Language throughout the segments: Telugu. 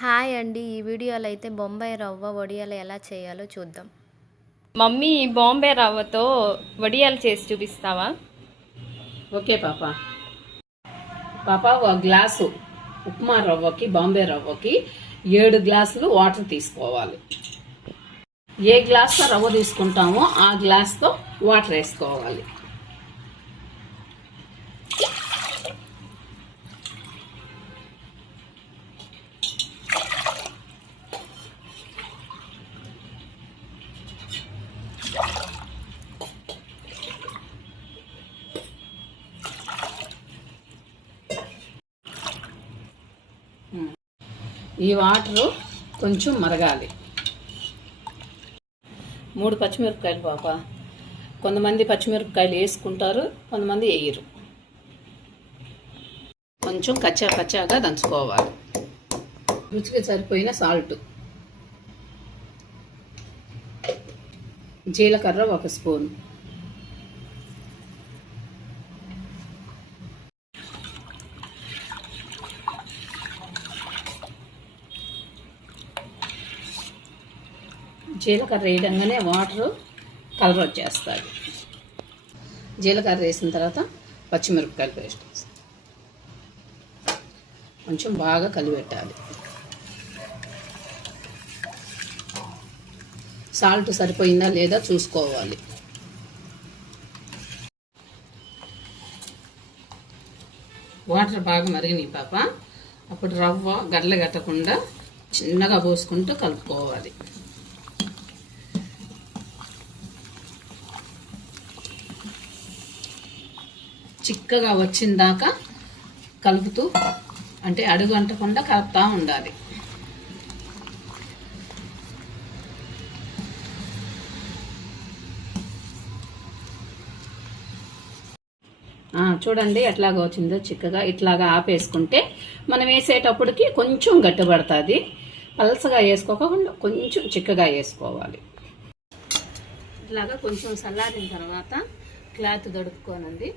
హాయ్ అండి. ఈ వీడియోలో అయితే బొంబాయి రవ్వ వడియాలు ఎలా చేయాలో చూద్దాం. మమ్మీ బాంబే రవ్వతో వడియాలు చేసి చూపిస్తావా? ఓకే పాప. ఒక గ్లాసు ఉప్మా రవ్వకి బాంబే రవ్వకి 7 గ్లాసులు వాటర్ తీసుకోవాలి. ఏ గ్లాస్తో రవ్వ తీసుకుంటామో ఆ గ్లాస్తో వాటర్ వేసుకోవాలి. ఈ వాటరు కొంచెం మరగాలి. 3 పచ్చిమిరపకాయలు పాప. కొంతమంది పచ్చిమిరపకాయలు వేసుకుంటారు, కొంతమంది వేయరు. కొంచెం కచ్చాగా దంచుకోవాలి. రుచికి సరిపోయిన సాల్ట్, జీలకర్ర 1 స్పూన్, జీలకర్ర వేయడంగానే వాటర్ కలర్ వచ్చేస్తుంది. జీలకర్ర వేసిన తర్వాత పచ్చిమిరపకాయల పేస్ట్ కొంచెం బాగా కలిపెట్టాలి. సాల్ట్ సరిపోయిందా లేదా చూసుకోవాలి. వాటర్ బాగా మరిగినాయి పాప. అప్పుడు రవ్వ గడ్డలు కట్టకుండా చిన్నగా పోసుకుంటూ కలుపుకోవాలి. చిక్కగా వచ్చిందాకా కలుపుతూ, అంటే అడుగు అంటకుండా కలుపుతూ ఉండాలి. చూడండి ఎట్లాగా వచ్చిందో చిక్కగా. ఇట్లాగా ఆపేసుకుంటే మనం వేసేటప్పటికి కొంచెం గట్టిపడుతుంది. పలసగా వేసుకోకుండా కొంచెం చిక్కగా వేసుకోవాలి. ఇట్లాగా కొంచెం చల్లారిన తర్వాత క్లాత్ దడుపుకోనండి.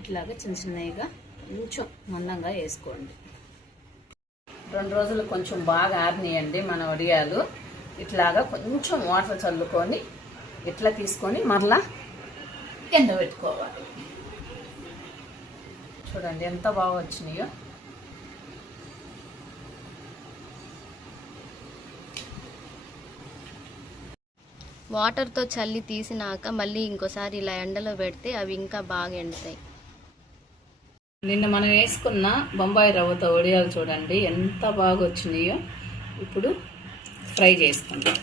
ఇట్లాగా చిన్నగా కొంచెం మందంగా వేసుకోండి. 2 రోజులు కొంచెం బాగా ఆరినాయండి మన వడియాలు. ఇట్లాగా కొంచెం వాటర్ చల్లుకొని ఇట్లా తీసుకొని మరలా ఎండబెట్టుకోవాలి. చూడండి ఎంత బాగా వచ్చినాయో. వాటర్తో చల్లి తీసినాక మళ్ళీ ఇంకోసారి ఇలా ఎండలో పెడితే అవి ఇంకా బాగా ఎండుతాయి. నిన్న మనం వేసుకున్న బొంబాయి రవ్వతో వడియాలు చూడండి ఎంత బాగా వచ్చినాయో. ఇప్పుడు ఫ్రై చేసుకుందాం.